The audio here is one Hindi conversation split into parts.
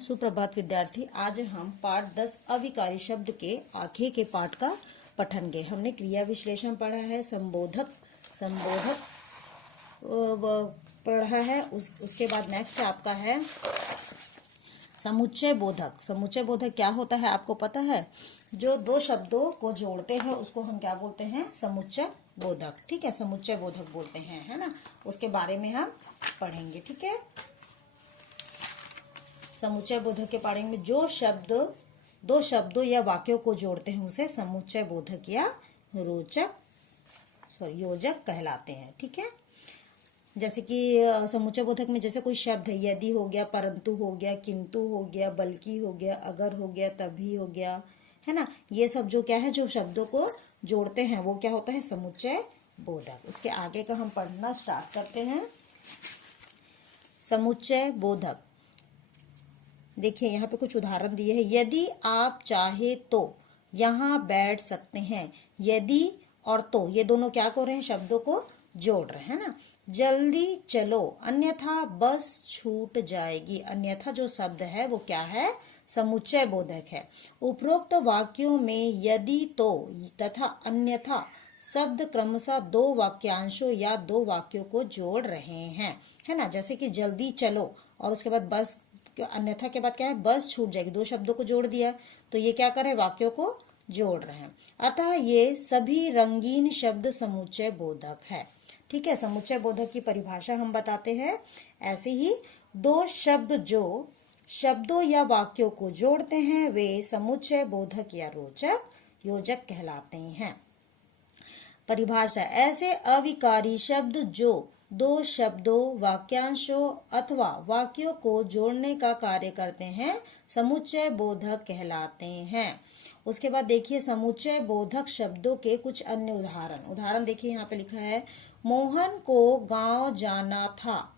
सुप्रभात विद्यार्थी, आज हम पाठ 10 अविकारी शब्द के आगे के पाठ का पठेंगे। हमने क्रिया विश्लेषण पढ़ा है, संबोधक पढ़ा है। उसके बाद नेक्स्ट आपका है समुच्चय बोधक। समुच्चय बोधक क्या होता है आपको पता है? जो दो शब्दों को जोड़ते हैं उसको हम क्या बोलते हैं? समुच्चय बोधक। ठीक है, समुच्चय बोधक बोलते हैं, है ना। उसके बारे में हम पढ़ेंगे। ठीक है, समुच्चय बोधक के बारे में जो शब्द दो शब्दों या वाक्यों को जोड़ते हैं उसे समुच्चय बोधक या योजक कहलाते हैं। ठीक है, जैसे कि समुच्चय बोधक में जैसे कोई शब्द है, यदि हो गया, परंतु हो गया, किंतु हो गया, बल्कि हो गया, अगर हो गया, तभी हो गया, है ना। ये सब जो क्या है, जो शब्दों को जोड़ते हैं वो क्या होता है? समुच्चय बोधक। उसके आगे का हम पढ़ना स्टार्ट करते हैं। समुच्चय बोधक, देखिए यहाँ पे कुछ उदाहरण दिए हैं। यदि आप चाहे तो यहाँ बैठ सकते हैं। यदि और तो ये दोनों क्या कर रहे हैं? शब्दों को जोड़ रहे हैं ना। जल्दी चलो, अन्यथा बस छूट जाएगी। अन्यथा जो शब्द है वो क्या है? समुच्चय बोधक है। उपरोक्त वाक्यों में यदि, तो तथा अन्यथा शब्द क्रमशः दो वाक्यांशों या दो वाक्यों को जोड़ रहे हैं, है ना। जैसे कि जल्दी चलो और उसके बाद बस, अन्यथा के बाद क्या है? बस छूट जाएगी। दो शब्दों को जोड़ दिया तो ये क्या कर रहे हैं? वाक्यों को जोड़ रहे हैं। अतः ये सभी रंगीन शब्द समुच्चय बोधक है। ठीक है, समुच्चय बोधक की परिभाषा हम बताते हैं। ऐसे ही दो शब्द जो शब्दों या वाक्यों को जोड़ते हैं वे समुच्चय बोधक या योजक कहलाते हैं। परिभाषा: ऐसे अविकारी शब्द जो दो शब्दों, वाक्यांशों अथवा वाक्यों को जोड़ने का कार्य करते हैं समुच्चय बोधक कहलाते हैं। उसके बाद देखिए समुच्चय बोधक शब्दों के कुछ अन्य उदाहरण देखिए यहाँ पे लिखा है। मोहन को गांव जाना था,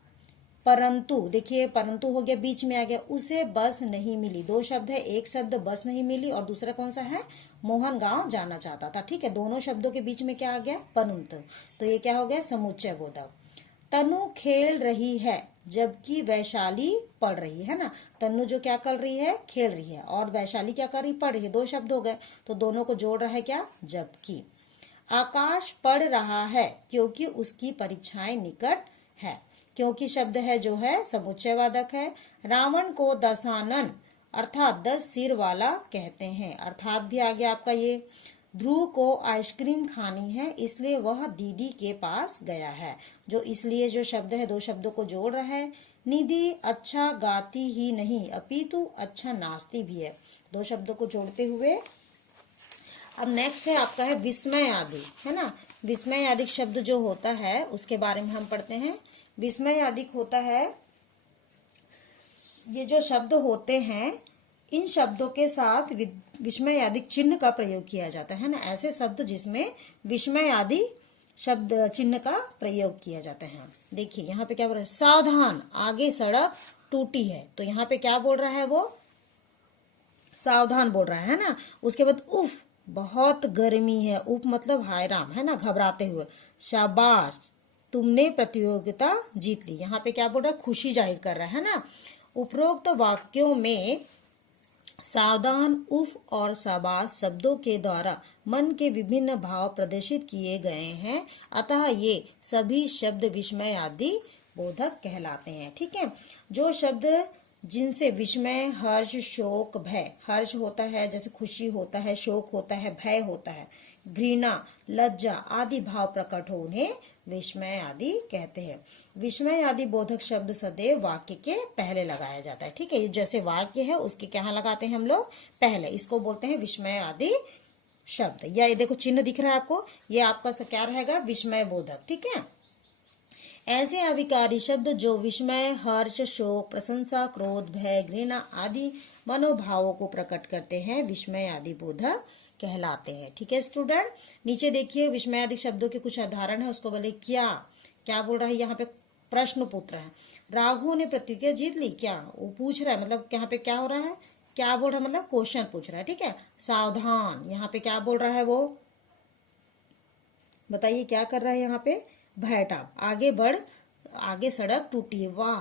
परंतु, देखिए परंतु हो गया, बीच में आ गया, उसे बस नहीं मिली। दो शब्द है, एक शब्द बस नहीं मिली और दूसरा कौन सा है? मोहन गांव जाना चाहता था। ठीक है, दोनों शब्दों के बीच में क्या आ गया? परंतु। तो ये क्या हो गया? समुच्चय बोधक। तनु खेल रही है जबकि वैशाली पढ़ रही है ना। तनु जो क्या कर रही है? खेल रही है, और वैशाली क्या कर रही? पढ़ रही है। दो शब्द हो गए तो दोनों को जोड़ रहा है क्या? जबकि। आकाश पढ़ रहा है क्योंकि उसकी परीक्षाएं निकट है। क्योंकि शब्द है जो है समुच्चय वादक है। रावण को दशानन अर्थात 10 सिर वाला कहते हैं। अर्थात भी आ गया आपका ये। ध्रुव को आइसक्रीम खानी है इसलिए वह दीदी के पास गया है। जो इसलिए जो शब्द है दो शब्दों को जोड़ रहा है। निधि अच्छा गाती ही नहीं अपितु अच्छा नाचती भी है। दो शब्दों को जोड़ते हुए। अब नेक्स्ट है आपका है विस्मय आदि, है ना। विस्मय आदि शब्द जो होता है उसके बारे में हम पढ़ते हैं। विस्मय आदि होता है, ये जो शब्द होते हैं इन शब्दों के साथ विस्मय आदि चिन्ह का प्रयोग किया जाता है ना। ऐसे शब्द जिसमें विस्मय आदि शब्द चिन्ह का प्रयोग किया जाता है। देखिए यहाँ पे क्या बोल रहा है? सावधान, आगे सड़क टूटी है। तो यहाँ पे क्या बोल रहा है? वो सावधान बोल रहा है ना। उसके बाद उफ, बहुत गर्मी है। उफ मतलब हाय राम, है ना, घबराते हुए। शाबाश, तुमने प्रतियोगिता जीत ली। यहाँ पे क्या बोल रहा है? खुशी जाहिर कर रहा है ना। उपरोक्त वाक्यों में सावधान, उफ और शाबाश शब्दों के द्वारा मन के विभिन्न भाव प्रदर्शित किए गए हैं। अतः ये सभी शब्द विस्मय आदि बोधक कहलाते हैं। ठीक है, जो शब्द जिनसे विस्मय, हर्ष, शोक, भय, हर्ष होता है जैसे खुशी होता है, शोक होता है, भय होता है, घृणा, लज्जा आदि भाव प्रकट हो उन्हें विस्मय आदि कहते हैं। विस्मय आदि बोधक शब्द सदैव वाक्य के पहले लगाया जाता है। ठीक है, जैसे वाक्य है उसके क्या लगाते हैं हम लोग? पहले। इसको बोलते हैं विस्मय आदि शब्द। या ये देखो चिन्ह दिख रहा है आपको, ये आपका क्या रहेगा? विस्मय बोधक। ठीक है, ऐसे अविकारी शब्द जो विस्मय, हर्ष, शोक, प्रशंसा, क्रोध, भय, घृणा आदि मनोभावों को प्रकट करते हैं विस्मय आदि बोधक कहलाते हैं। ठीक है स्टूडेंट, नीचे देखिए विस्मय आदि शब्दों के कुछ उदाहरण है। उसको बोले क्या बोल रहा है? यहाँ पे प्रश्न पूछ रहा है। राघु ने प्रतियोगिता जीत ली क्या? वो पूछ रहा है, मतलब यहाँ पे क्या हो रहा है? क्या बोल रहा है? मतलब क्वेश्चन पूछ रहा है। ठीक है, सावधान, यहाँ पे क्या बोल रहा है? वो बताइए क्या कर रहा है यहाँ पे? भयटाप, आगे बढ़, आगे सड़क टूटी है। वाह,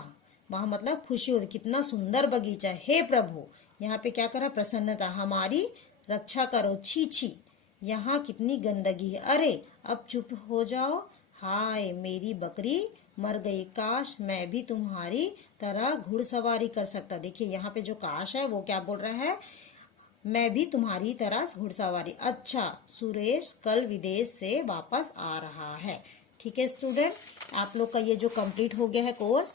वहां मतलब खुशी होती, कितना सुंदर बगीचा है। हे प्रभु, यहाँ पे क्या करा, प्रसन्नता, हमारी रक्षा करो। छी छी, यहाँ कितनी गंदगी है। अरे अब चुप हो जाओ। हाय मेरी बकरी मर गई, काश मैं भी तुम्हारी तरह घुड़सवारी कर सकता। देखिए यहाँ पे जो काश है वो क्या बोल रहा है, मैं भी तुम्हारी तरह घुड़सवारी। अच्छा, सुरेश कल विदेश से वापस आ रहा है। ठीक है स्टूडेंट, आप लोग का ये जो कंप्लीट हो गया है कोर्स।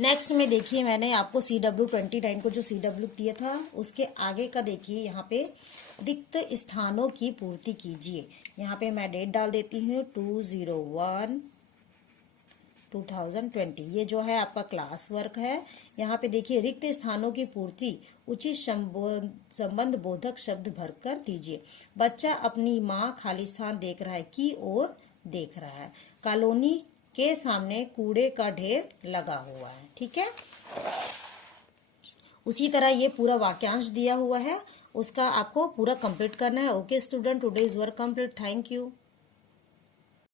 नेक्स्ट में देखिए, मैंने आपको CW29 को जो CW दिया था उसके आगे का देखिए, यहाँ पे रिक्त स्थानों की पूर्ति कीजिए। यहाँ पे मैं डेट डाल देती हूँ 2/01/2020। ये जो है आपका क्लास वर्क है। यहाँ पे देखिए, रिक्त स्थानों की पूर्ति उचित संबंध बोधक शब्द भरकर दीजिए। बच्चा अपनी माँ खाली स्थान देख रहा है, की ओर देख रहा है। कॉलोनी के सामने कूड़े का ढेर लगा हुआ है। ठीक है, उसी तरह ये पूरा वाक्यांश दिया हुआ है, उसका आपको पूरा कंप्लीट करना है। Okay student, today is work complete. Thank you.